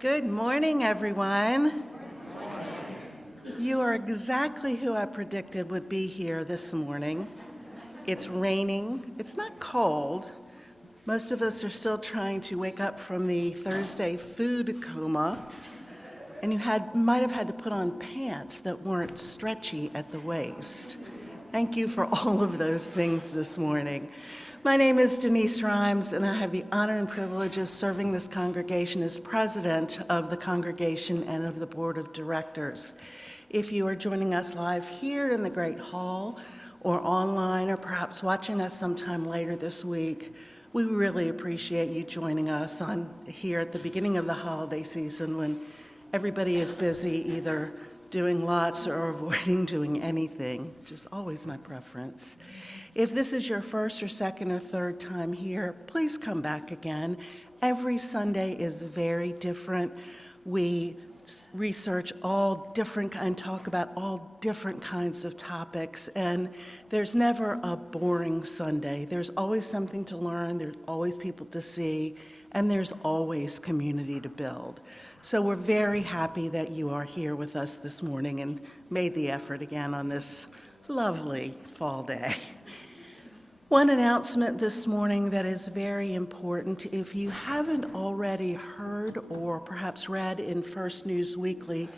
Good morning, everyone. You are exactly who I predicted would be here this morning. It's raining. It's not cold. Most of us are still trying to wake up from the Thursday food coma, and you might have had to put on pants that weren't stretchy at the waist. Thank you for all of those things this morning. My name is Denise Rhymes, and I have the honor and privilege of serving this congregation as president of the congregation and of the board of directors. If you are joining us live here in the Great Hall or online or perhaps watching us sometime later this week, we really appreciate you joining us here at the beginning of the holiday season when everybody is busy either doing lots or avoiding doing anything, which is always my preference. If this is your first or second or third time here, please come back again. Every Sunday is very different. We research all different and talk about all different kinds of topics, and there's never a boring Sunday. There's always something to learn, there's always people to see, and there's always community to build. So we're very happy that you are here with us this morning and made the effort again on this lovely fall day. One announcement this morning that is very important. If you haven't already heard or perhaps read in First News Weekly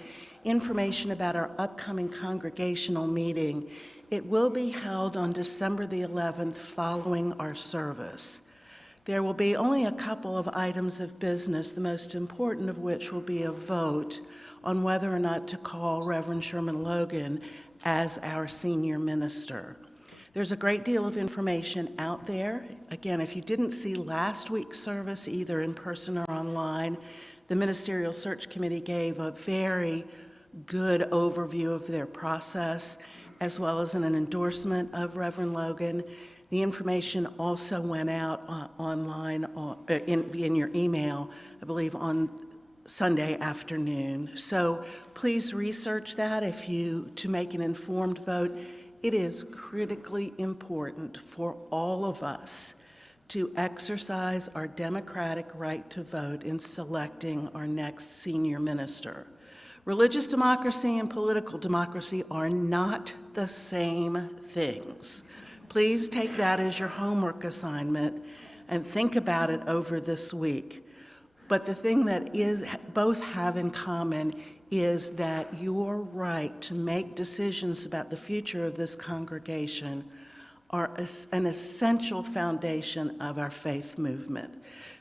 information about our upcoming congregational meeting, it will be held on December the 11th following our service. There will be only a couple of items of business, the most important of which will be a vote on whether or not to call Reverend Sherman Logan as our senior minister. There's a great deal of information out there. Again, if you didn't see last week's service, either in person or online, the Ministerial Search Committee gave a very good overview of their process, as well as an endorsement of Reverend Logan. The information also went out online in your email, I believe, on Sunday afternoon. So please research that to make an informed vote. It is critically important for all of us to exercise our democratic right to vote in selecting our next senior minister. Religious democracy and political democracy are not the same things. Please take that as your homework assignment and think about it over this week. But the thing that both have in common is that your right to make decisions about the future of this congregation are an essential foundation of our faith movement.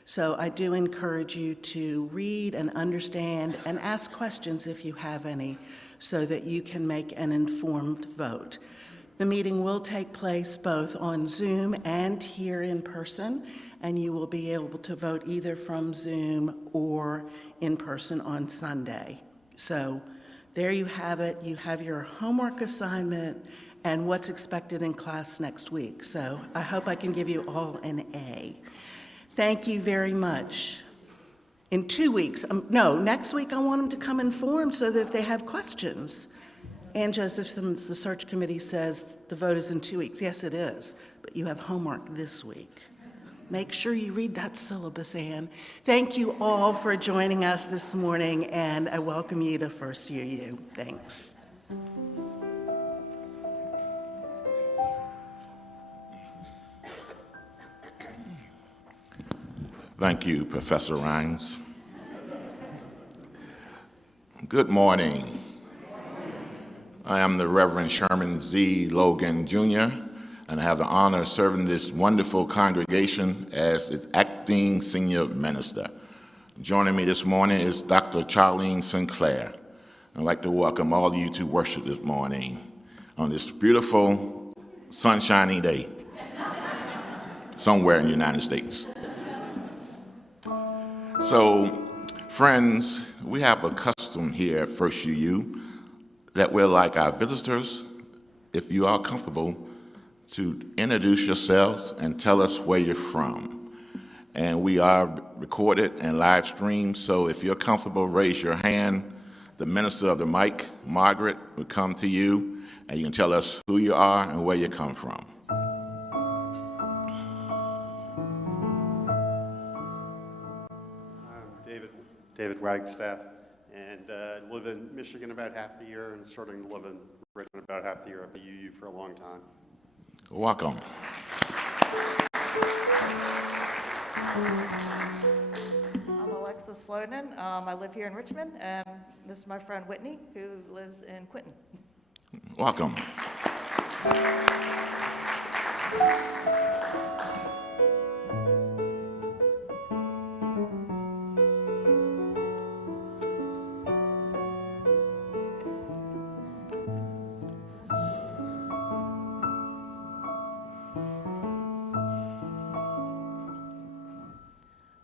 So I do encourage you to read and understand and ask questions if you have any, so that you can make an informed vote. The meeting will take place both on Zoom and here in person, and you will be able to vote either from Zoom or in person on Sunday. So there you have it. You have your homework assignment and what's expected in class next week. So I hope I can give you all an A. Thank you very much. In 2 weeks, next week I want them to come informed so that if they have questions. Ann Josephson's, the search committee says the vote is in 2 weeks. Yes, it is, but you have homework this week. Make sure you read that syllabus, Ann. Thank you all for joining us this morning, and I welcome you to First UU. Thanks. Thank you, Professor Rhymes. Good morning. I am the Reverend Sherman Z. Logan, Jr., and I have the honor of serving this wonderful congregation as its acting senior minister. Joining me this morning is Dr. Charlene Sinclair. I'd like to welcome all of you to worship this morning on this beautiful, sunshiny day somewhere in the United States. So, friends, we have a custom here at First UU that we're like our visitors, if you are comfortable, to introduce yourselves and tell us where you're from. And we are recorded and live streamed, so if you're comfortable, raise your hand. The minister of the mic, Margaret, will come to you, and you can tell us who you are and where you come from. David Wagstaff, and live in Michigan about half the year and starting to live in Richmond about half the year. I've been at UU for a long time. Welcome. I'm Alexis Sloden. I live here in Richmond, and this is my friend Whitney, who lives in Quinton. Welcome.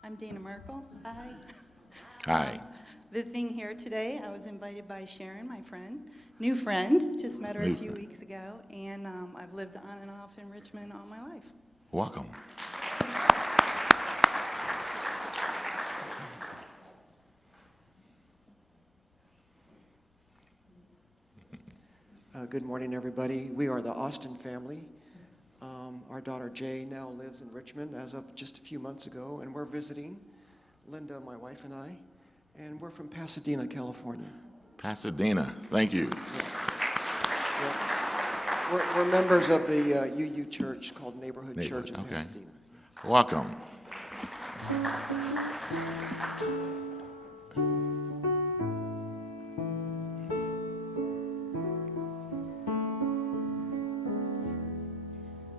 I'm Dana Merkel. Hi. Hi. Visiting here today, I was invited by Sharon, my friend, new friend, just met her a few weeks ago, and I've lived on and off in Richmond all my life. Welcome. Good morning, everybody. We are the Austin family. Our daughter Jay now lives in Richmond as of just a few months ago, and we're visiting, Linda, my wife, and I, and we're from Pasadena, California. Pasadena, thank you. Yeah. We're members of the UU church called Neighborhood Church in okay. Pasadena. Welcome.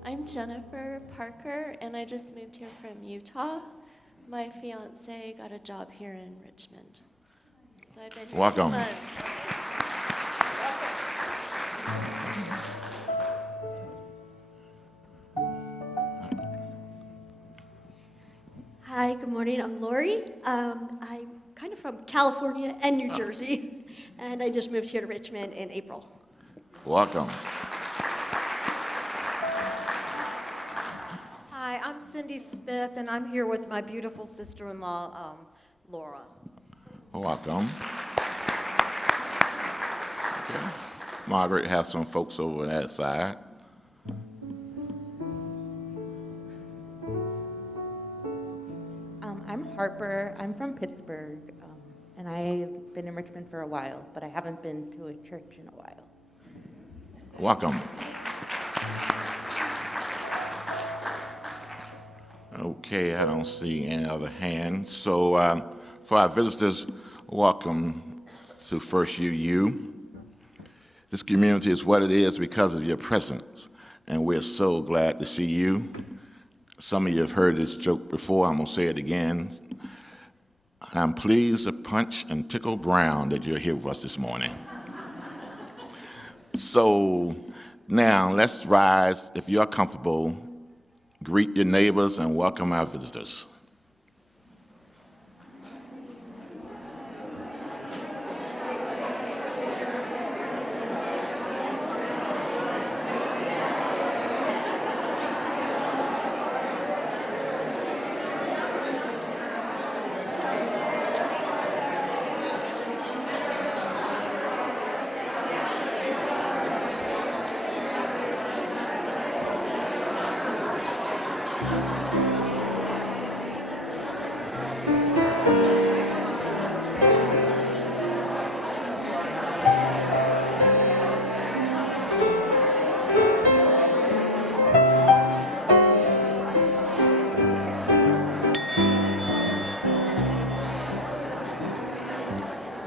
I'm Jennifer Parker, and I just moved here from Utah. My fiance got a job here in Richmond. So I've been here Welcome. 2 months. Hi, good morning. I'm Lori. I'm kind of from California and New Jersey, and I just moved here to Richmond in April. Welcome. Hi, I'm Cindy Smith, and I'm here with my beautiful sister-in-law, Laura. Welcome. Okay. Margaret has some folks over that side. I'm Harper. I'm from Pittsburgh, and I've been in Richmond for a while, but I haven't been to a church in a while. Welcome. Okay, I don't see any other hands. So for our visitors, welcome to First UU. This community is what it is because of your presence, and we're so glad to see you. Some of you have heard this joke before. I'm going to say it again. I'm pleased to punch and tickle Brown that you're here with us this morning. So now let's rise. If you're comfortable, greet your neighbors and welcome our visitors.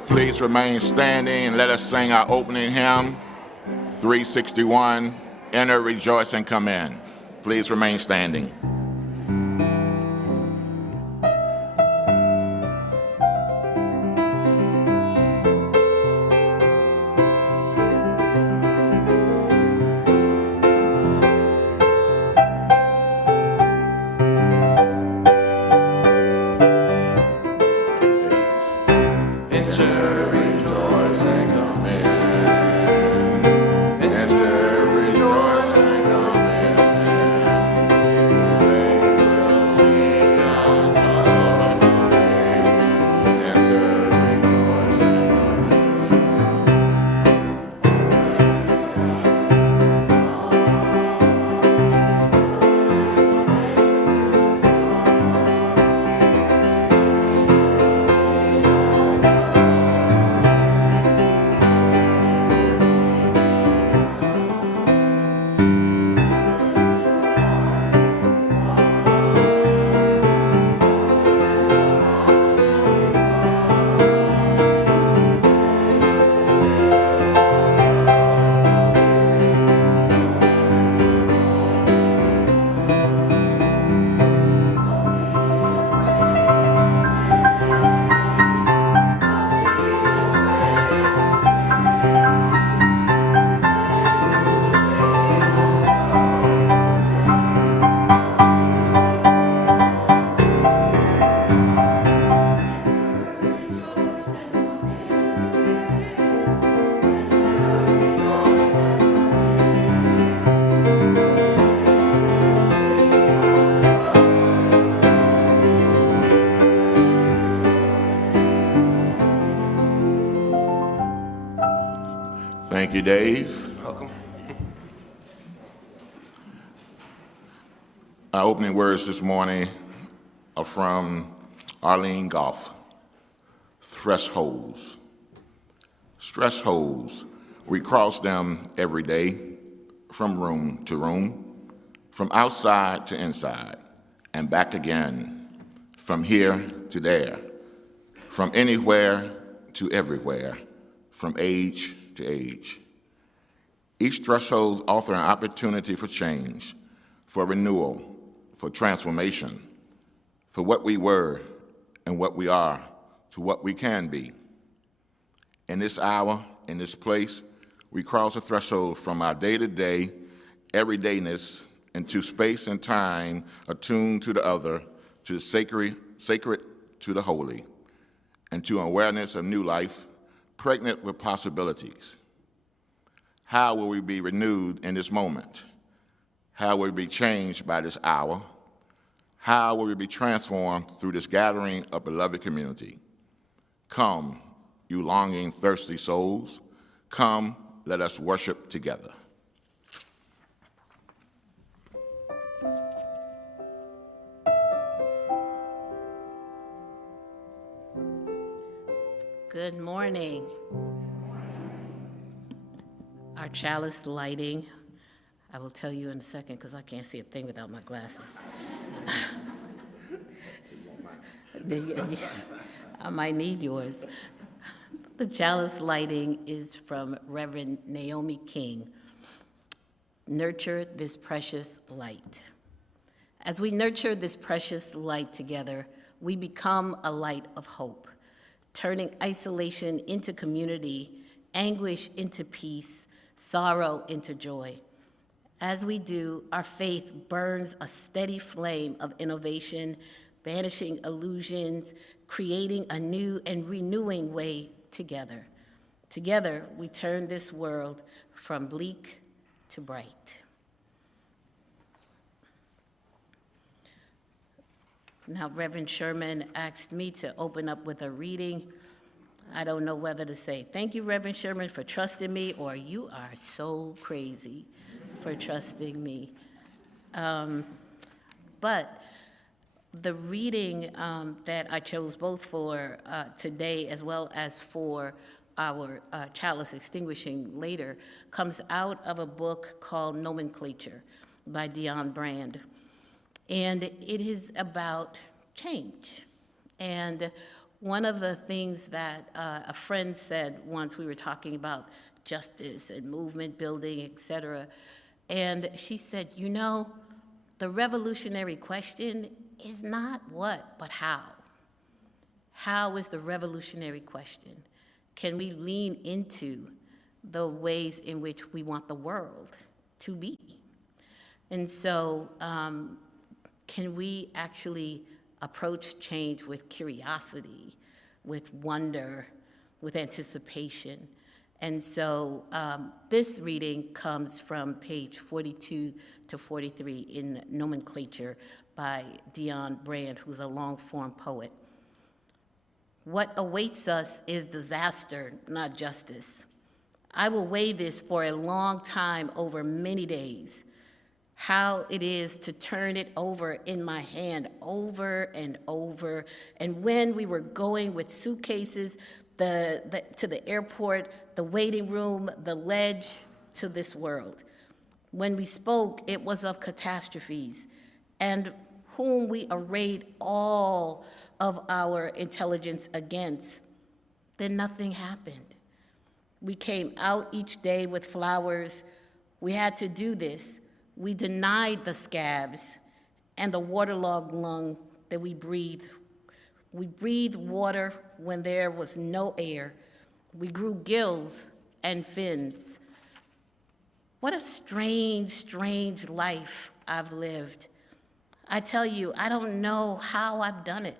Please remain standing and let us sing our opening hymn, 361, Enter, Rejoice, and Come In. Please remain standing. Enter, rejoice, and come in. Enter, rejoice, and come in. Today will be our joyful day. Enter, rejoice, and come in. Thank you, Dave. Welcome. Our opening words this morning are from Arlene Goff. Thresholds. Thresholds. We cross them every day, from room to room, from outside to inside, and back again, from here to there, from anywhere to everywhere, from age to age. Each threshold offers an opportunity for change, for renewal, for transformation, for what we were and what we are to what we can be. In this hour, in this place, we cross a threshold from our day-to-day everydayness into space and time attuned to the other, to the sacred to the holy, and to awareness of new life, pregnant with possibilities. How will we be renewed in this moment? How will we be changed by this hour? How will we be transformed through this gathering of beloved community? Come, you longing, thirsty souls. Come, let us worship together. Good morning. Our chalice lighting, I will tell you in a second because I can't see a thing without my glasses. I might need yours. The chalice lighting is from Reverend Naomi King. Nurture this precious light. As we nurture this precious light together, we become a light of hope, turning isolation into community, anguish into peace, sorrow into joy. As we do, our faith burns a steady flame of innovation, banishing illusions, creating a new and renewing way together. Together, we turn this world from bleak to bright. Now, Reverend Sherman asked me to open up with a reading. I don't know whether to say, thank you, Reverend Sherman, for trusting me, or you are so crazy for trusting me. But the reading that I chose both for today as well as for our chalice extinguishing later comes out of a book called Nomenclature by Dion Brand. And it is about change. And one of the things that a friend said once, we were talking about justice and movement building, et cetera, and she said, you know, the revolutionary question is not what, but how. How is the revolutionary question? Can we lean into the ways in which we want the world to be? And so, can we actually approach change with curiosity, with wonder, with anticipation? And so this reading comes from page 42 to 43 in Nomenclature by Dion Brand, who's a long-form poet. What awaits us is disaster, not justice. I will weigh this for a long time over many days. How it is to turn it over in my hand over and over. And when we were going with suitcases to the airport, the waiting room, the ledge to this world. When we spoke, it was of catastrophes and whom we arrayed all of our intelligence against. Then nothing happened. We came out each day with flowers. We had to do this. We denied the scabs and the waterlogged lung that we breathed. We breathed water when there was no air. We grew gills and fins. What a strange, strange life I've lived. I tell you, I don't know how I've done it,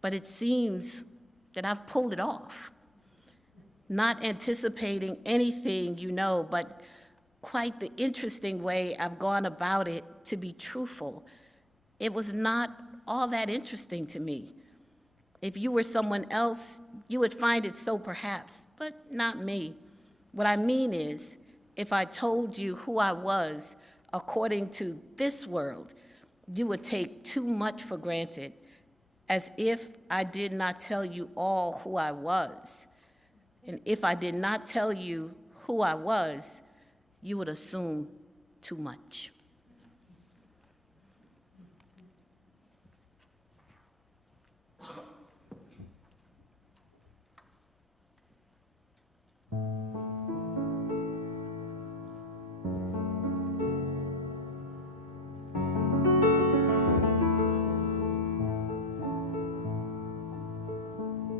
but it seems that I've pulled it off. Not anticipating anything, you know, but quite the interesting way I've gone about it, to be truthful. It was not all that interesting to me. If you were someone else, you would find it so perhaps, but not me. What I mean is, if I told you who I was according to this world, you would take too much for granted, as if I did not tell you all who I was. And if I did not tell you who I was, you would assume too much.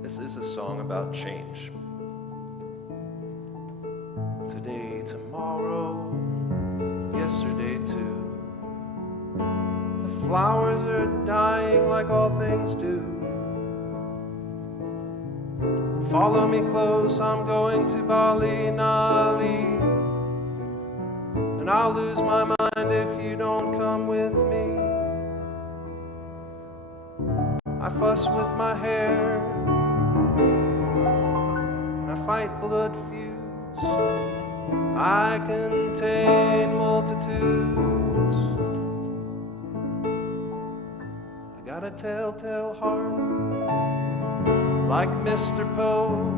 This is a song about change. Today, tomorrow, yesterday too. The flowers are dying like all things do. Follow me close, I'm going to Bali, Nali. And I'll lose my mind if you don't come with me. I fuss with my hair, and I fight blood feuds. I contain multitudes. I got a telltale heart, like Mr. Poe.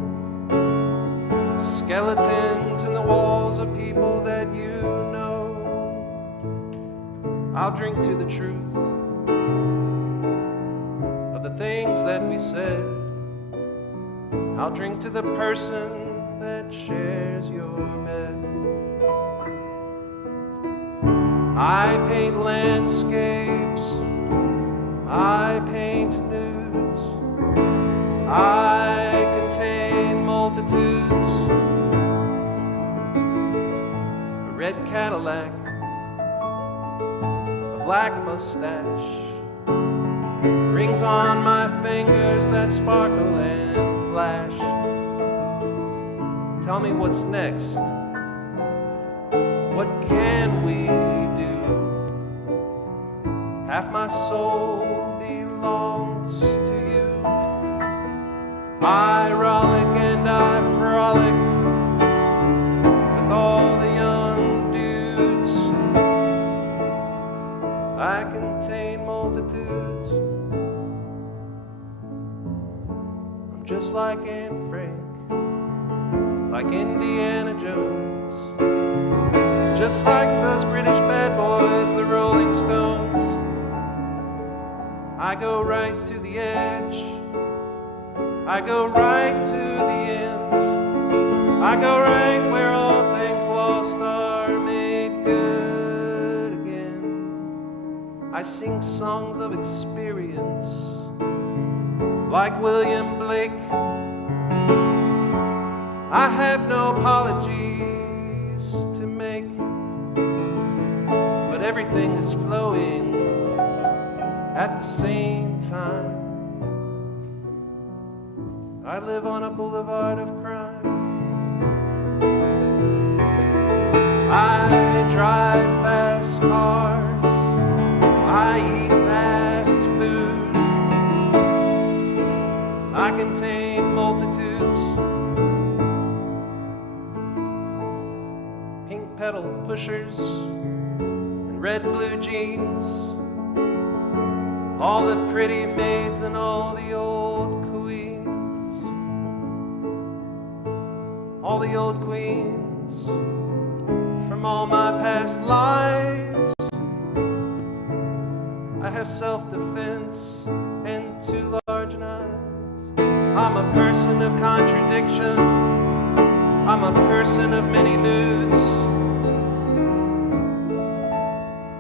Skeletons in the walls of people that you know. I'll drink to the truth of the things that we said. I'll drink to the person that shares your bed. I paint landscapes, I paint nudes, I contain multitudes. A red Cadillac, a black mustache, rings on my fingers that sparkle and flash. Tell me what's next. What can we do? Half my soul belongs to you. I rollick and I frolic with all the young dudes. I contain multitudes. I'm just like Anne Frank, like Indiana Jones, just like those British bad boys, the Rolling Stones. I go right to the edge, I go right to the end, I go right where all things lost are made good again. I sing songs of experience, like William Blake. I have no apologies to make, but everything is flowing at the same time. I live on a boulevard of crime. I drive fast cars, I eat fast food, I contain multitudes. Pink pedal pushers and red blue jeans, all the pretty maids and all the old queens, all the old queens from all my past lives. I have self-defense and two large knives. I'm a person of contradiction, I'm a person of many moods.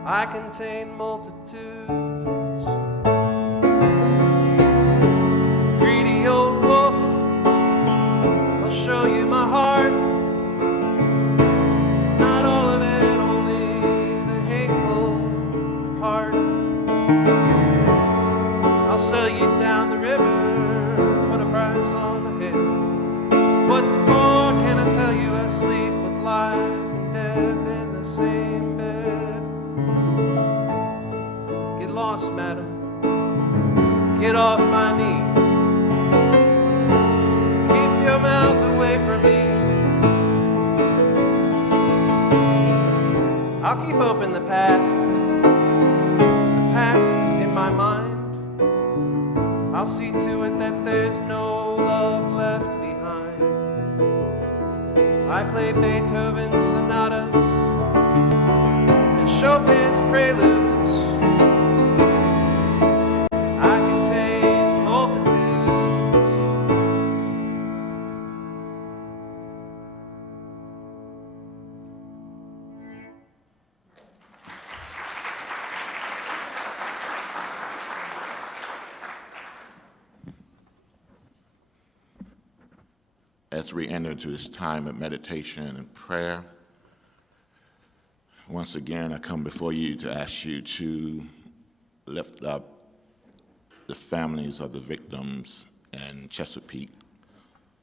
I contain multitudes. Greedy old wolf, I'll show you my heart. Not all of it, only the hateful part. I'll sell you down the river, put a price on the head. What more can I tell you? I sleep with life and death in the same bed. Get lost, madam, get off my knee. Keep your mouth away from me. to it that there's no love left behind. I play Beethoven's sonatas and Chopin's preludes. I contain multitudes. As we enter into this time of meditation and prayer, once again, I come before you to ask you to lift up the families of the victims in Chesapeake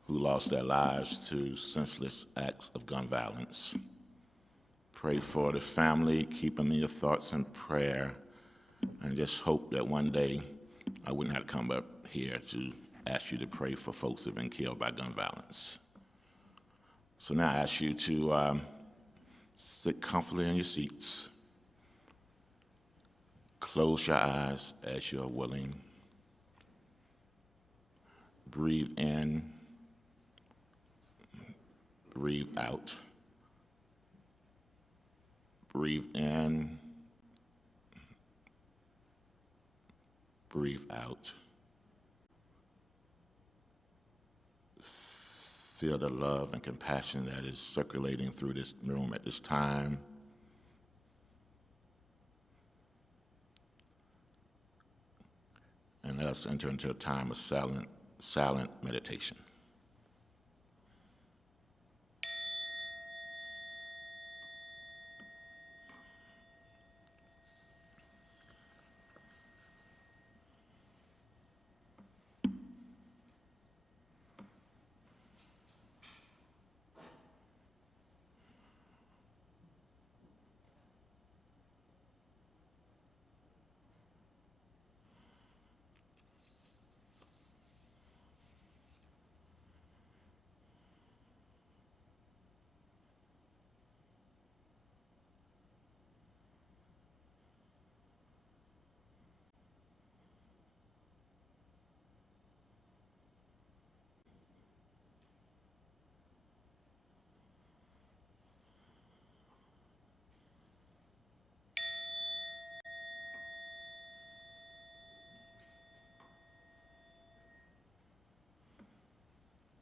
who lost their lives to senseless acts of gun violence. Pray for the family, keep them in your thoughts and prayer, and just hope that one day I wouldn't have to come up here to ask you to pray for folks who have been killed by gun violence. So now I ask you to sit comfortably in your seats. Close your eyes as you're willing. Breathe in, breathe out. Breathe in, breathe out. Feel the love and compassion that is circulating through this room at this time. And let us enter into a time of silent meditation.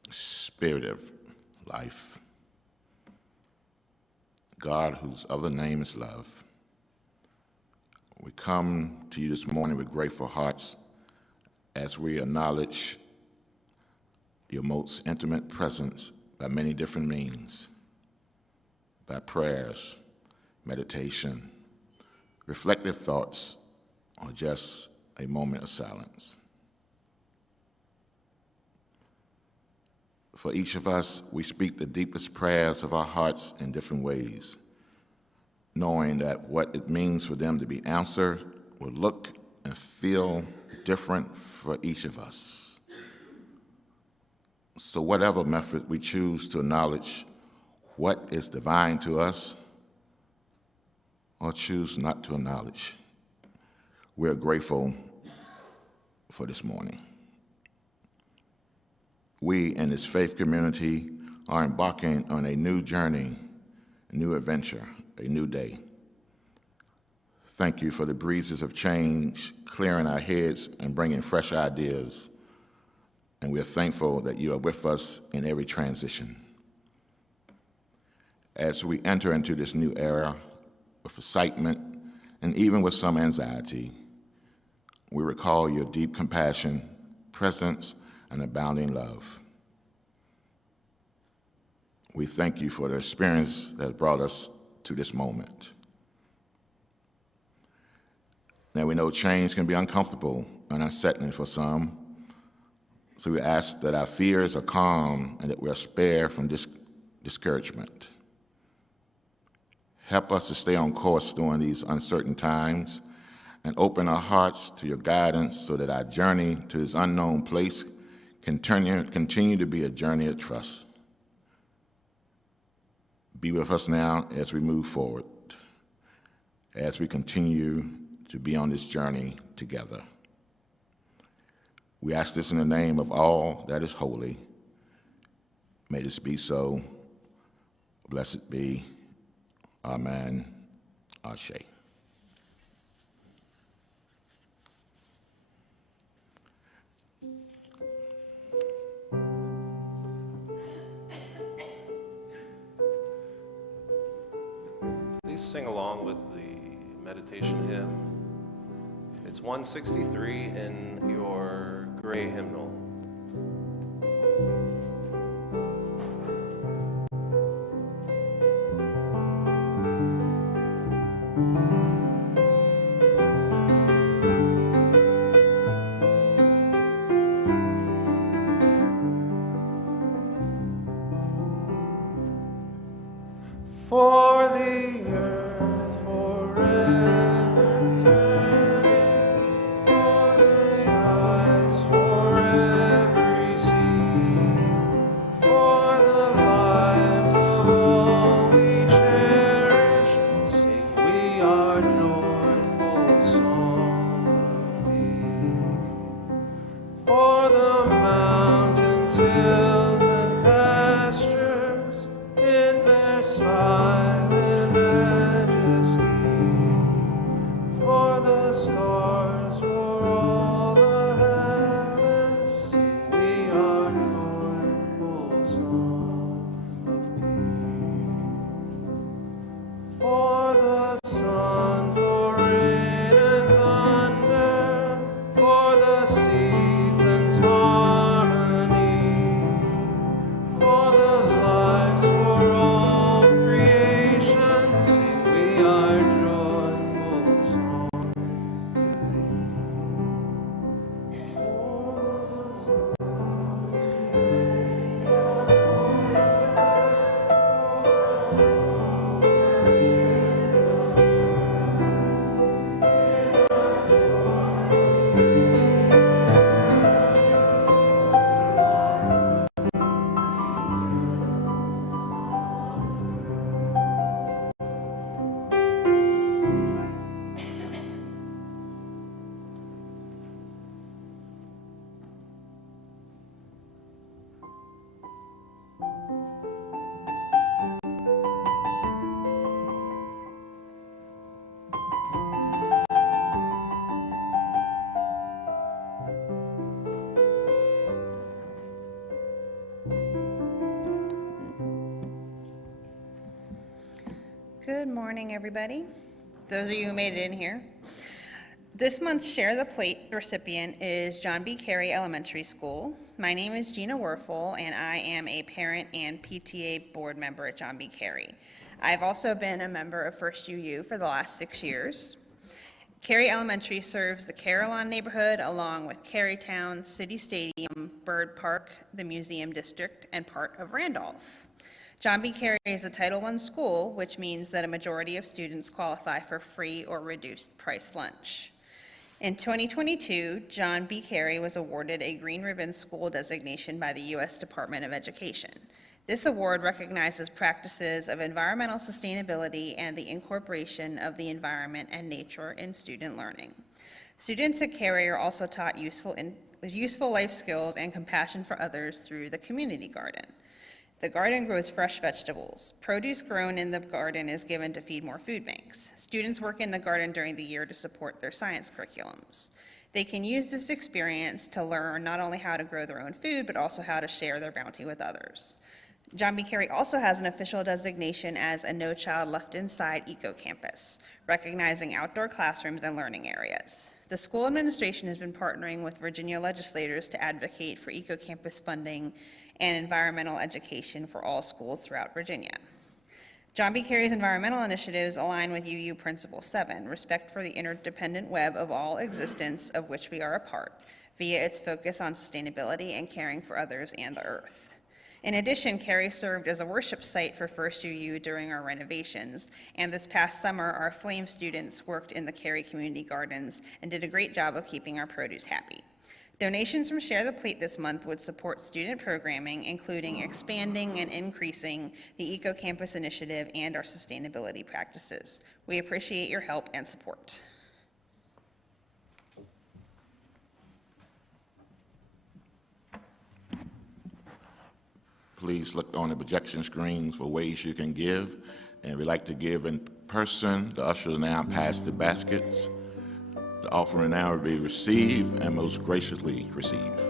Spirit of life, God, whose other name is love, we come to you this morning with grateful hearts as we acknowledge your most intimate presence by many different means, by prayers, meditation, reflective thoughts, or just a moment of silence. For each of us, we speak the deepest prayers of our hearts in different ways, knowing that what it means for them to be answered will look and feel different for each of us. So whatever method we choose to acknowledge what is divine to us or choose not to acknowledge, we're grateful for this morning. We in this faith community are embarking on a new journey, a new adventure, a new day. Thank you for the breezes of change, clearing our heads and bringing fresh ideas. And we're thankful that you are with us in every transition. As we enter into this new era with excitement and even with some anxiety, we recall your deep compassion, presence, and abounding love. We thank you for the experience that brought us to this moment. Now we know change can be uncomfortable and unsettling for some, so we ask that our fears are calm and that we are spared from discouragement. Help us to stay on course during these uncertain times and open our hearts to your guidance so that our journey to this unknown place continue to be a journey of trust. Be with us now as we move forward, as we continue to be on this journey together. We ask this in the name of all that is holy. May this be so. Blessed be. Amen. Ashe. Please sing along with the meditation hymn. It's 163 in your gray hymnal. For the earth forever turning, for the skies for every sea, for the lives of all we cherish, sing we our joyful song of peace. For the mountains, hills, and pastures in their silent majesty, for the stars, for all the heavens, sing we our joyful song of peace. For the sun, for rain and thunder, for the seasons' harmony, for the lives, for all creation, sing we our joyful songs to thee. For Good morning, everybody. Those of you who made it in here. This month's Share the Plate recipient is John B. Carey Elementary School. My name is Gina Werfel, and I am a parent and PTA board member at John B. Carey. I've also been a member of First UU for the last 6 years. Carey Elementary serves the Carillon neighborhood along with Carytown, City Stadium, Bird Park, the Museum District, and part of Randolph. John B. Carey is a Title I school, which means that a majority of students qualify for free or reduced price lunch. In 2022, John B. Carey was awarded a Green Ribbon School designation by the U.S. Department of Education. This award recognizes practices of environmental sustainability and the incorporation of the environment and nature in student learning. Students at Carey are also taught useful life skills and compassion for others through the community garden. The garden grows fresh vegetables. Produce grown in the garden is given to feed more food banks. Students work in the garden during the year to support their science curriculums. They can use this experience to learn not only how to grow their own food, but also how to share their bounty with others. John B. Carey also has an official designation as a No Child Left Inside eco-campus, recognizing outdoor classrooms and learning areas. The school administration has been partnering with Virginia legislators to advocate for eco-campus funding and environmental education for all schools throughout Virginia. John B. Carey's environmental initiatives align with UU Principle 7, respect for the interdependent web of all existence of which we are a part, via its focus on sustainability and caring for others and the earth. In addition, Carey served as a worship site for First UU during our renovations, and this past summer, our Flame students worked in the Carey Community Gardens and did a great job of keeping our produce happy. Donations from Share the Plate this month would support student programming, including expanding and increasing the Eco Campus Initiative and our sustainability practices. We appreciate your help and support. please look on the projection screens for ways you can give. And if you'd like to give in person, the ushers now pass the baskets. The offering now will be received and most graciously received.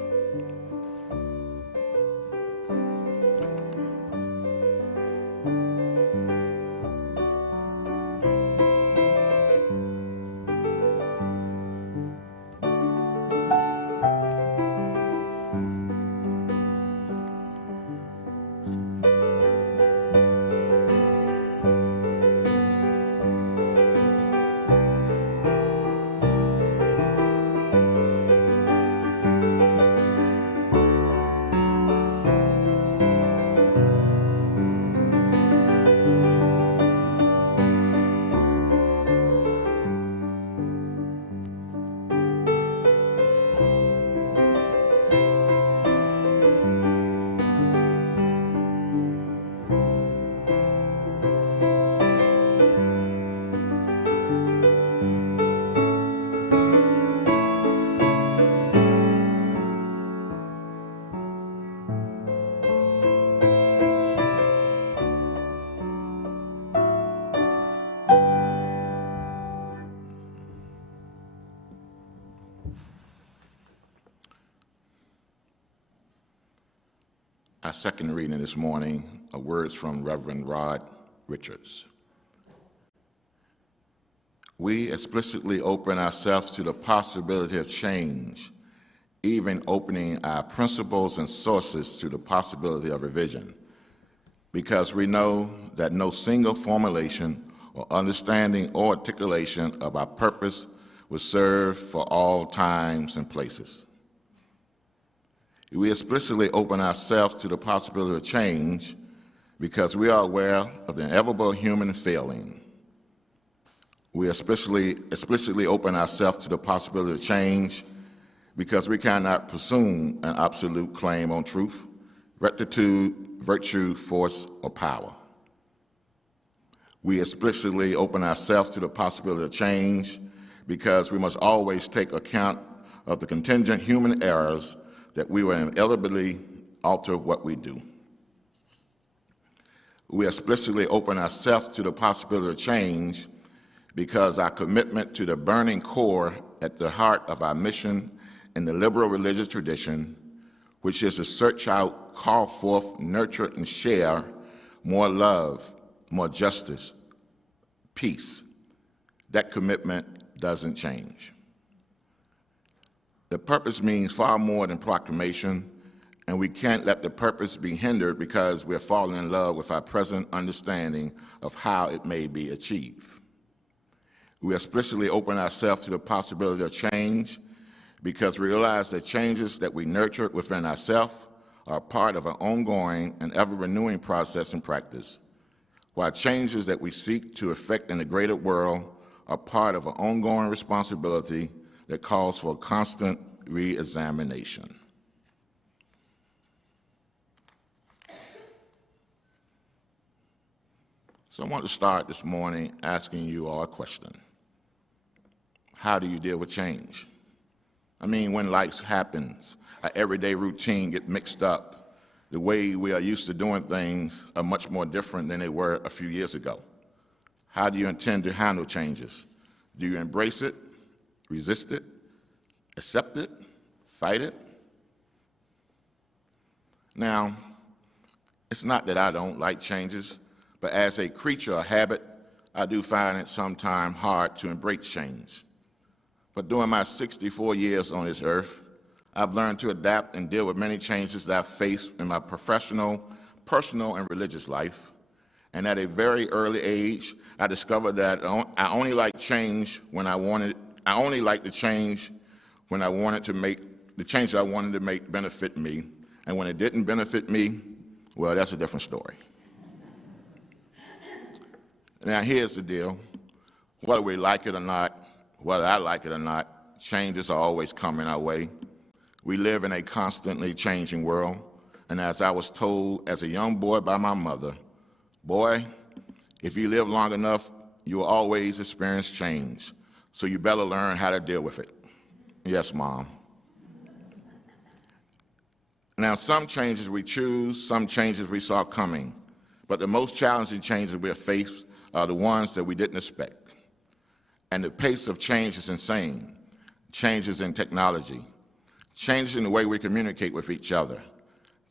Our second reading this morning are words from Reverend Rod Richards. We explicitly open ourselves to the possibility of change, even opening our principles and sources to the possibility of revision, because we know that no single formulation or understanding or articulation of our purpose will serve for all times and places. We explicitly open ourselves to the possibility of change because we are aware of the inevitable human failing. We explicitly open ourselves to the possibility of change because we cannot presume an absolute claim on truth, rectitude, virtue, force, or power. We explicitly open ourselves to the possibility of change because we must always take account of the contingent human errors that we will inevitably alter what we do. We explicitly open ourselves to the possibility of change because our commitment to the burning core at the heart of our mission in the liberal religious tradition, which is to search out, call forth, nurture, and share more love, more justice, peace. That commitment doesn't change. The purpose means far more than proclamation, and we can't let the purpose be hindered because we're falling in love with our present understanding of how it may be achieved. We explicitly open ourselves to the possibility of change because we realize that changes that we nurture within ourselves are part of an ongoing and ever-renewing process and practice, while changes that we seek to effect in the greater world are part of an ongoing responsibility that calls for constant re-examination. So I want to start this morning asking you all a question. How do you deal with change? I mean, when life happens, our everyday routine gets mixed up. The way we are used to doing things are much more different than they were a few years ago. How do you intend to handle changes? Do you embrace it, resist it, accept it, fight it? Now, it's not that I don't like changes, but as a creature of habit, I do find it sometimes hard to embrace change. But during my 64 years on this earth, I've learned to adapt and deal with many changes that I've faced in my professional, personal, and religious life. And at a very early age, I discovered that I only liked change when I only liked the change when I wanted to make, the change that I wanted to make benefit me. And when it didn't benefit me, well, that's a different story. Now, here's the deal. Whether we like it or not, whether I like it or not, changes are always coming our way. We live in a constantly changing world. And as I was told as a young boy by my mother, boy, if you live long enough, you will always experience change. So you better learn how to deal with it. Yes, Mom. Now, some changes we choose, some changes we saw coming, but the most challenging changes we have faced are the ones that we didn't expect. And the pace of change is insane. Changes in technology, changes in the way we communicate with each other,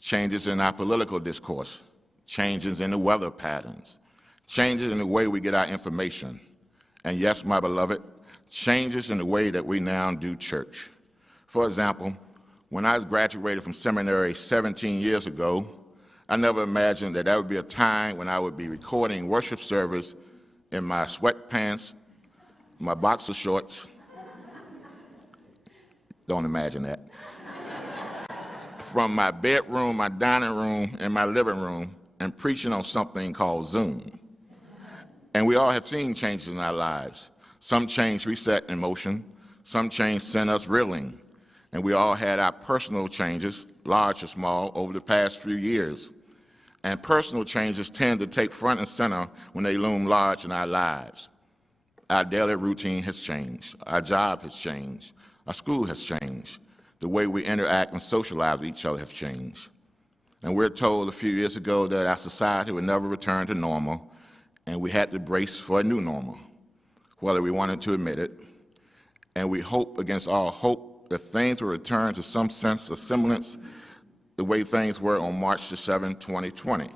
changes in our political discourse, changes in the weather patterns, changes in the way we get our information, and yes, my beloved, changes in the way that we now do church. For example, when I graduated from seminary 17 years ago, I never imagined that would be a time when I would be recording worship service in my sweatpants, my boxer shorts. Don't imagine that. From my bedroom, my dining room, and my living room, and preaching on something called Zoom. And we all have seen changes in our lives. Some change we set in motion, some change sent us reeling. And we all had our personal changes, large or small, over the past few years. And personal changes tend to take front and center when they loom large in our lives. Our daily routine has changed. Our job has changed. Our school has changed. The way we interact and socialize with each other has changed. And we're told a few years ago that our society would never return to normal, and we had to brace for a new normal, whether we wanted to admit it. And we hope against all hope that things will return to some sense of semblance the way things were on March the 7th, 2020.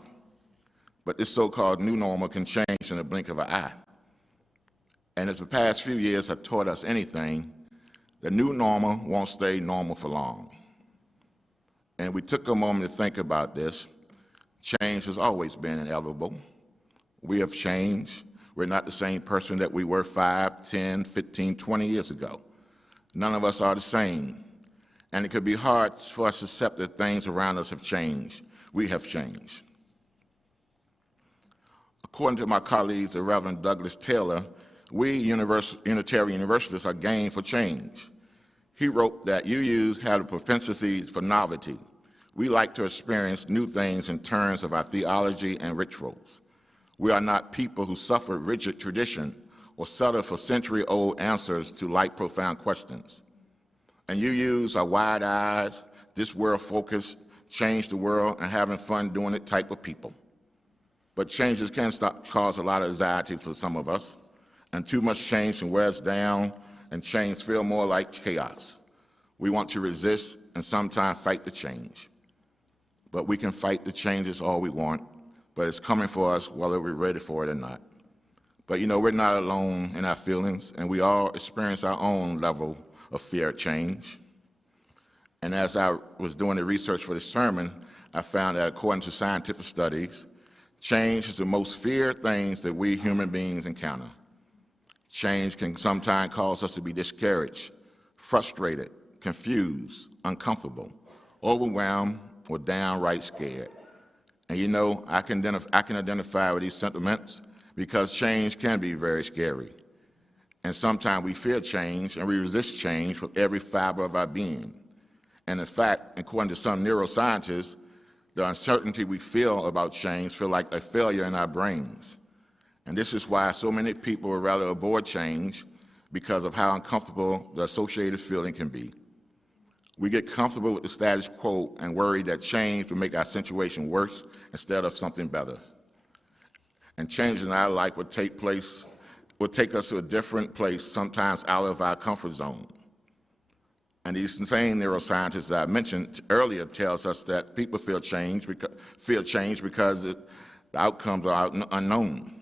But this so-called new normal can change in the blink of an eye. And as the past few years have taught us anything, the new normal won't stay normal for long. And we took a moment to think about this. Change has always been inevitable. We have changed. We're not the same person that we were 5, 10, 15, 20 years ago. None of us are the same. And it could be hard for us to accept that things around us have changed. We have changed. According to my colleagues, the Reverend Douglas Taylor, we Unitarian Universalists are game for change. He wrote that UUs have a propensity for novelty. We like to experience new things in terms of our theology and rituals. We are not people who suffer rigid tradition or settle for century-old answers to light, profound questions. And UUs are wide-eyed, this world focused, change the world, and having fun doing it type of people. But changes can cause a lot of anxiety for some of us, and too much change can wear us down, and change feel more like chaos. We want to resist and sometimes fight the change. But we can fight the changes all we want, but it's coming for us whether we're ready for it or not. But you know, we're not alone in our feelings, and we all experience our own level of fear of change. And as I was doing the research for this sermon, I found that according to scientific studies, change is the most feared things that we human beings encounter. Change can sometimes cause us to be discouraged, frustrated, confused, uncomfortable, overwhelmed, or downright scared. And you know, I can identify with these sentiments because change can be very scary. And sometimes we fear change and we resist change with every fiber of our being. And in fact, according to some neuroscientists, the uncertainty we feel about change feel like a failure in our brains. And this is why so many people would rather avoid change because of how uncomfortable the associated feeling can be. We get comfortable with the status quo and worry that change will make our situation worse instead of something better. And change in our life will take us to a different place, sometimes out of our comfort zone. And these same neuroscientists that I mentioned earlier tells us that people feel change because the outcomes are unknown.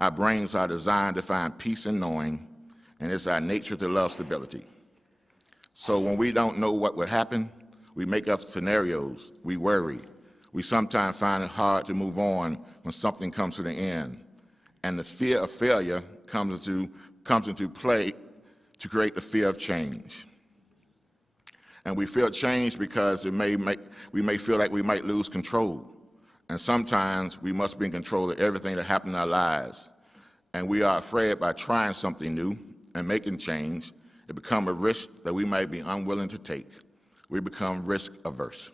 Our brains are designed to find peace in knowing, and it's our nature to love stability. So when we don't know what would happen, we make up scenarios, we worry. We sometimes find it hard to move on when something comes to the end. And the fear of failure comes into play to create the fear of change. And we feel change because we may feel like we might lose control. And sometimes we must be in control of everything that happens in our lives. And we are afraid by trying something new and making change, it becomes a risk that we might be unwilling to take. We become risk averse.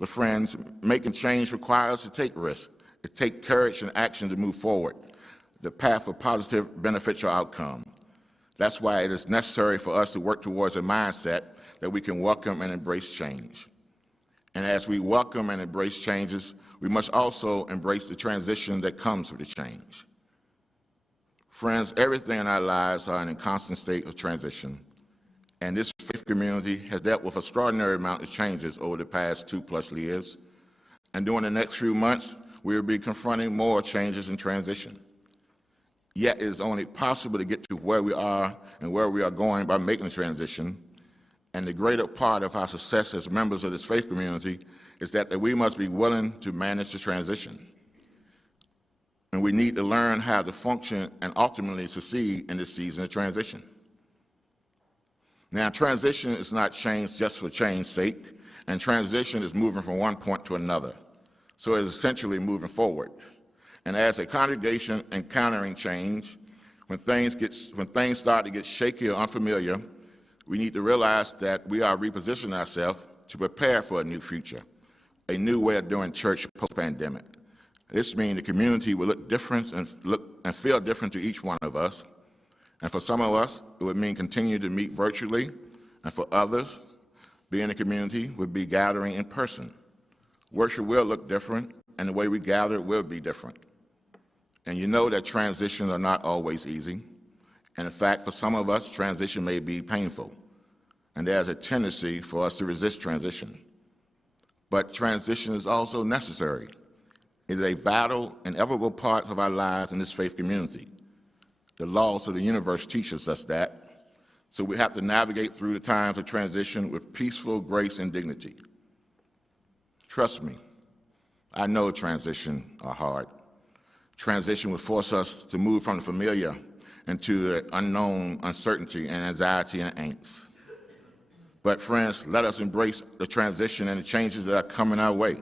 But friends, making change requires us to take risks. It takes courage and action to move forward, the path of positive, beneficial outcome. That's why it is necessary for us to work towards a mindset that we can welcome and embrace change. And as we welcome and embrace changes, we must also embrace the transition that comes with the change. Friends, everything in our lives are in a constant state of transition, and this faith community has dealt with an extraordinary amount of changes over the past 2+ years, and during the next few months, we will be confronting more changes and transition. Yet it is only possible to get to where we are and where we are going by making the transition, and the greater part of our success as members of this faith community is that we must be willing to manage the transition. And we need to learn how to function and ultimately succeed in this season of transition. Now, transition is not change just for change's sake, and transition is moving from one point to another. So it is essentially moving forward. And as a congregation encountering change, when things start to get shaky or unfamiliar, we need to realize that we are repositioning ourselves to prepare for a new future, a new way of doing church post-pandemic. This means the community will look different and feel different to each one of us. And for some of us, it would mean continue to meet virtually, and for others, being a community would be gathering in person. Worship will look different, and the way we gather will be different. And you know that transitions are not always easy. And in fact, for some of us, transition may be painful, and there's a tendency for us to resist transition. But transition is also necessary. It is a vital, inevitable part of our lives in this faith community. The laws of the universe teaches us that, so we have to navigate through the times of transition with peaceful grace and dignity. Trust me, I know transition are hard. Transition will force us to move from the familiar into the unknown, uncertainty, and anxiety and angst. But friends, let us embrace the transition and the changes that are coming our way.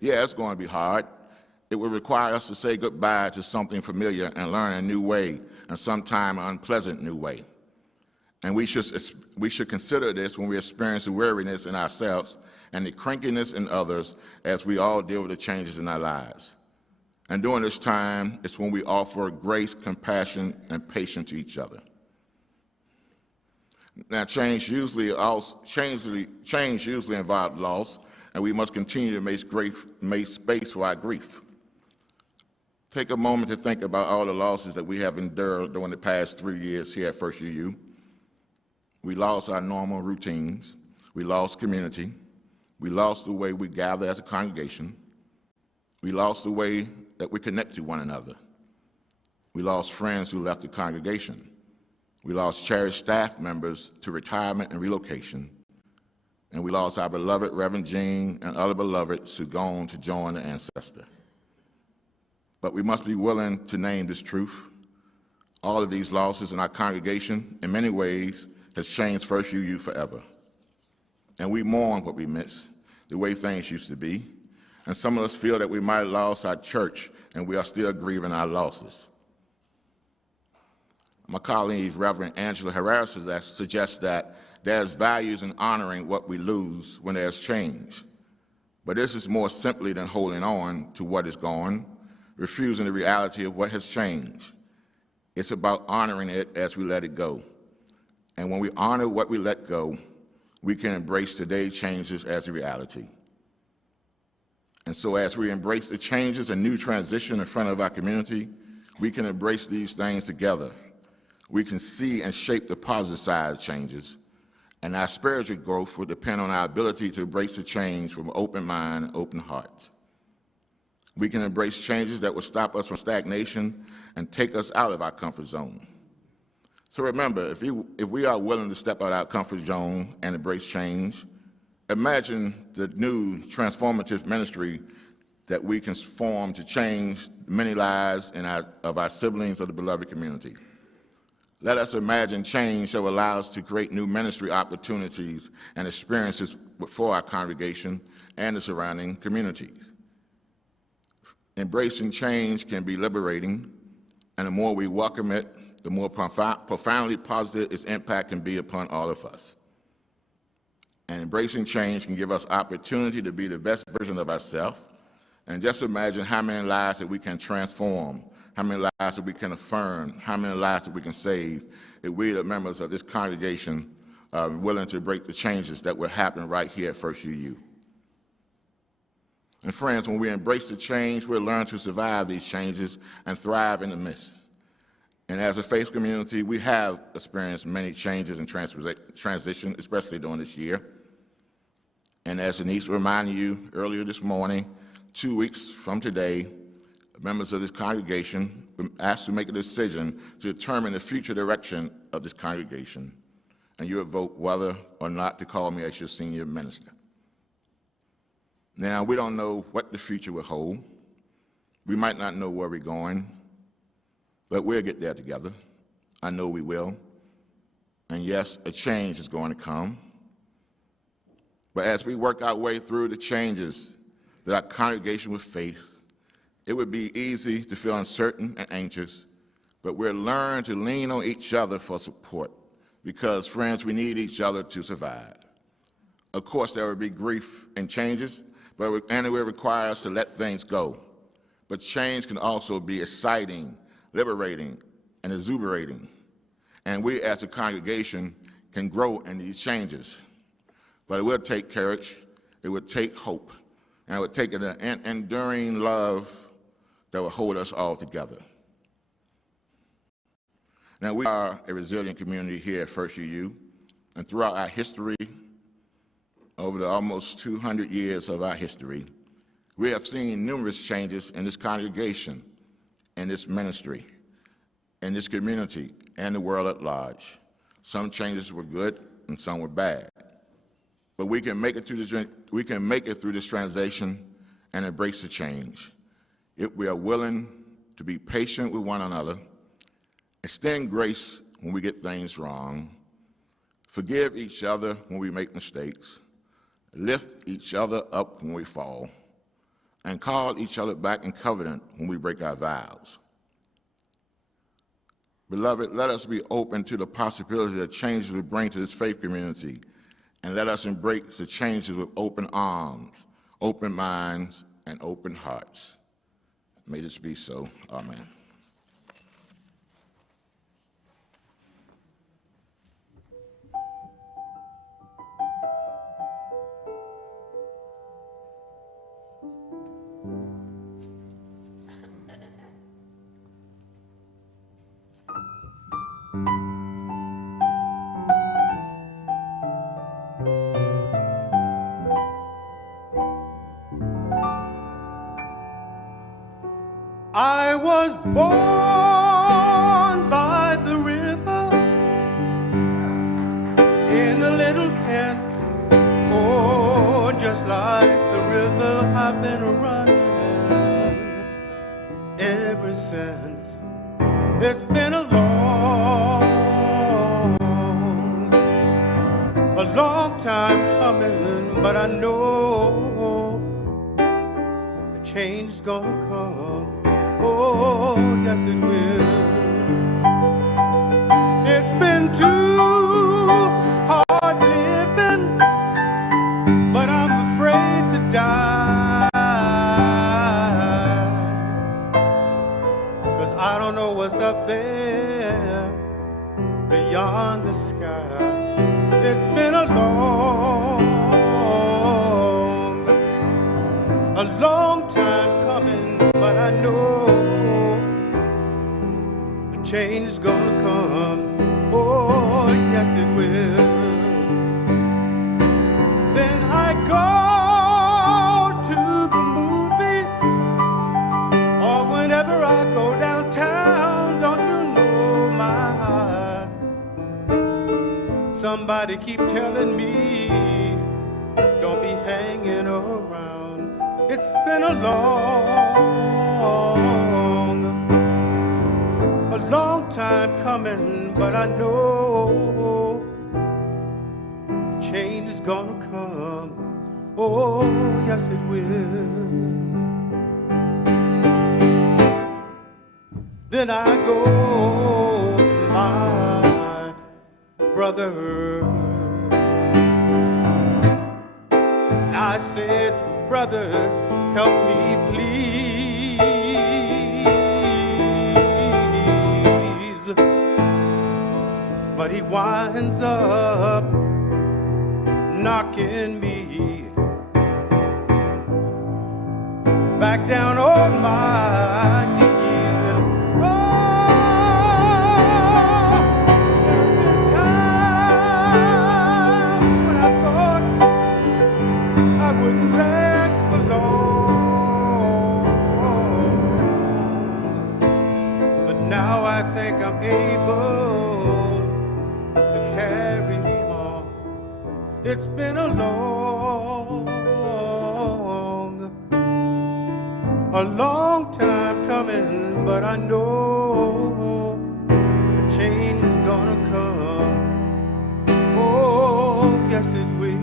Yeah, it's going to be hard. It will require us to say goodbye to something familiar and learn a new way, and sometimes an unpleasant new way. And we should consider this when we experience the weariness in ourselves and the crankiness in others as we all deal with the changes in our lives. And during this time, it's when we offer grace, compassion, and patience to each other. Now, change usually involves loss, and we must continue to make space for our grief. Take a moment to think about all the losses that we have endured during the past 3 years here at First UU. We lost our normal routines. We lost community. We lost the way we gather as a congregation. We lost the way that we connect to one another. We lost friends who left the congregation. We lost cherished staff members to retirement and relocation. And we lost our beloved Reverend Jean and other beloveds who gone to join the ancestor. But we must be willing to name this truth. All of these losses in our congregation, in many ways, has changed First UU forever. And we mourn what we miss, the way things used to be. And some of us feel that we might have lost our church, and we are still grieving our losses. My colleague, Reverend Angela Herrera, suggests that there's values in honoring what we lose when there's change. But this is more simply than holding on to what is gone, refusing the reality of what has changed. It's about honoring it as we let it go. And when we honor what we let go, we can embrace today's changes as a reality. And so as we embrace the changes and new transition in front of our community, we can embrace these things together. We can see and shape the positive side of changes, and our spiritual growth will depend on our ability to embrace the change from an open mind and open heart. We can embrace changes that will stop us from stagnation and take us out of our comfort zone. So remember, if we are willing to step out of our comfort zone and embrace change, imagine the new transformative ministry that we can form to change many lives of our siblings of the beloved community. Let us imagine change that will allow us to create new ministry opportunities and experiences for our congregation and the surrounding communities. Embracing change can be liberating, and the more we welcome it, the more profoundly positive its impact can be upon all of us. And embracing change can give us opportunity to be the best version of ourselves. And just imagine how many lives that we can transform, how many lives that we can affirm, how many lives that we can save if we, the members of this congregation, are willing to break the changes that will happen right here at First UU. And friends, when we embrace the change, we'll learn to survive these changes and thrive in the midst. And as a faith community, we have experienced many changes and transition, especially during this year. And as Denise reminded you earlier this morning, 2 weeks from today, members of this congregation were asked to make a decision to determine the future direction of this congregation. And you would vote whether or not to call me as your senior minister. Now, we don't know what the future will hold. We might not know where we're going, but we'll get there together. I know we will. And yes, a change is going to come. But as we work our way through the changes that our congregation will face, it would be easy to feel uncertain and anxious, but we'll learn to lean on each other for support because, friends, we need each other to survive. Of course, there will be grief and changes, and it will require us to let things go. But change can also be exciting, liberating, and exuberating. And we as a congregation can grow in these changes. But it will take courage, it would take hope, and it would take an enduring love that will hold us all together. Now, we are a resilient community here at First UU, and throughout our history, over the almost 200 years of our history, we have seen numerous changes in this congregation, in this ministry, in this community, and the world at large. Some changes were good and some were bad. But we can make it through this transition and embrace the change if we are willing to be patient with one another, extend grace when we get things wrong, forgive each other when we make mistakes, lift each other up when we fall, and call each other back in covenant when we break our vows. Beloved, let us be open to the possibility that changes will bring to this faith community, and let us embrace the changes with open arms, open minds, and open hearts. May this be so. Amen. I was born by the river in a little tent. Oh, just like the river I've been running ever since. It's been a long time coming, but I know a change's gonna come. Oh, yes it will. It's been too hard living, but I'm afraid to die, 'cause I don't know what's up there beyond the sky. It's been a long time coming, but I know a change is gonna come. Oh, yes it will. Then I go to the movies, or whenever I go downtown, don't you know my heart? Somebody keep telling me, don't be hanging around. It's been a long time coming, but I know change is gonna come. Oh, yes it will. Then I go to my brother. I said, brother, help me please. But he winds up knocking me back down on my knees. And oh, there have been times when I thought I wouldn't last for long, but now I think I'm able to carry on. It's been a long time coming, but I know a change is gonna come. Oh, yes it will.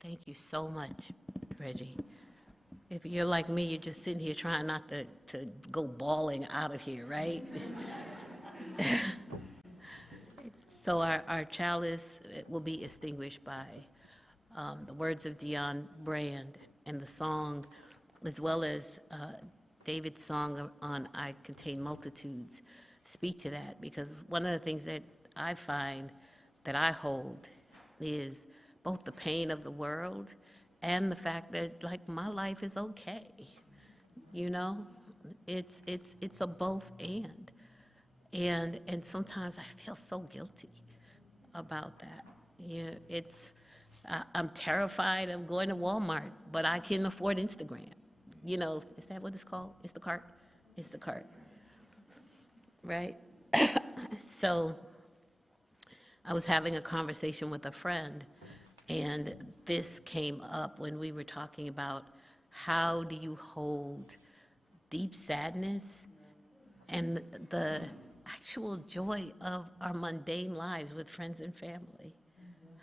Thank you so much, Reggie. If you're like me, you're just sitting here trying not to go bawling out of here, right? So our chalice will be extinguished by the words of Dion Brand and the song, as well as David's song on I Contain Multitudes, speak to that. Because one of the things that I find that I hold is both the pain of the world and the fact that, like, my life is okay. You know, it's a both and sometimes I feel so guilty about that. Yeah, I'm terrified of going to Walmart, but I can afford Instagram. You know, is that what it's called? Instacart? Instacart, right? So I was having a conversation with a friend, and this came up when we were talking about how do you hold deep sadness and the actual joy of our mundane lives with friends and family.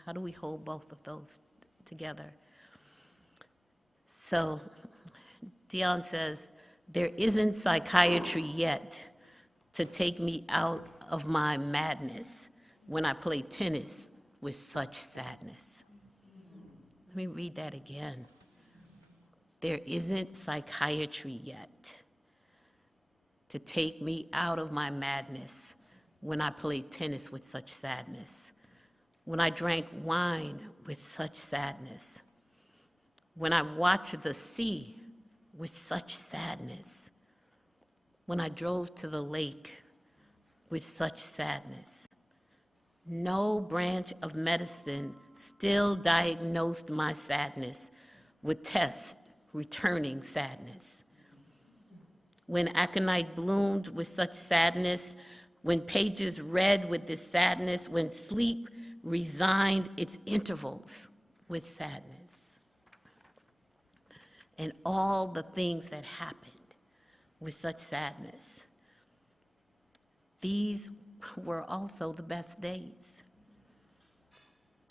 How do we hold both of those together? So Dion says, there isn't psychiatry yet to take me out of my madness when I play tennis with such sadness. Let me read that again. There isn't psychiatry yet to take me out of my madness when I play tennis with such sadness, when I drank wine with such sadness, when I watched the sea with such sadness, when I drove to the lake with such sadness. No branch of medicine still diagnosed my sadness with tests returning sadness. When aconite bloomed with such sadness, when pages read with this sadness, when sleep resigned its intervals with sadness. And all the things that happened with such sadness. These were also the best days.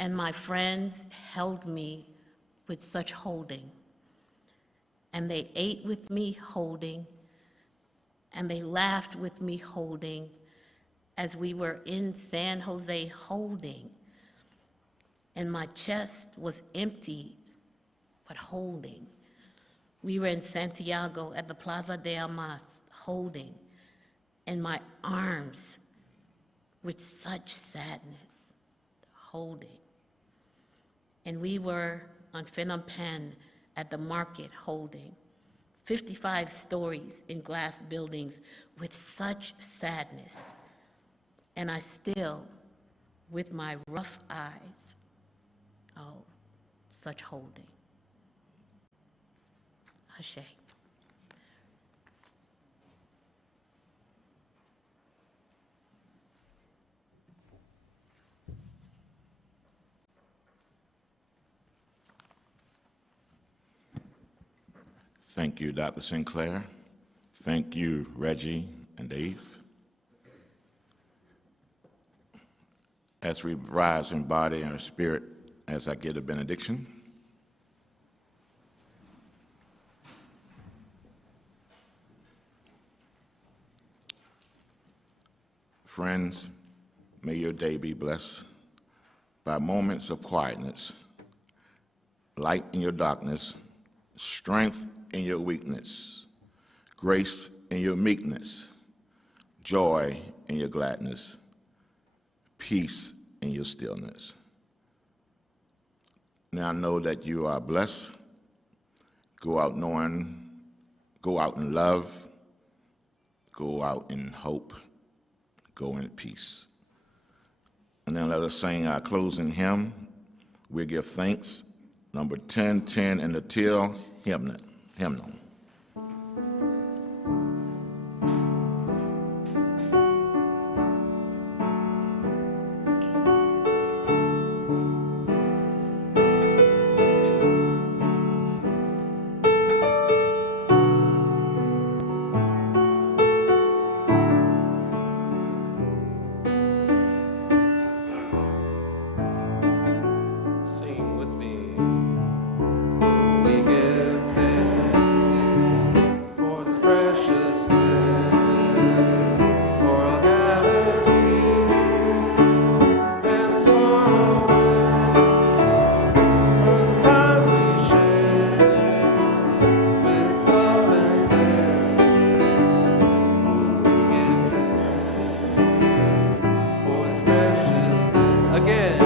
And my friends held me with such holding. And they ate with me holding. And they laughed with me holding as we were in San Jose holding. And my chest was empty, but holding. We were in Santiago at the Plaza de Armas holding. And my arms with such sadness, holding. And we were on Phnom Penh at the market holding. 55 stories in glass buildings with such sadness. And I still, with my rough eyes, oh, such holding. Ashe. Thank you, Dr. Sinclair. Thank you, Reggie and Dave. As we rise in body and spirit, as I give a benediction. Friends, may your day be blessed by moments of quietness light in your darkness, strength in your weakness, grace in your meekness, joy in your gladness, peace in your stillness. Now know that you are blessed. Go out knowing, go out in love, go out in hope, go in peace. And then let us sing our closing hymn. We give thanks, number 1010 in the Teal hymnal. Sing with me. We give thanks for this precious day, for our gathered here, and this far away, for the time we share with love and care. We give thanks for this precious day. Again.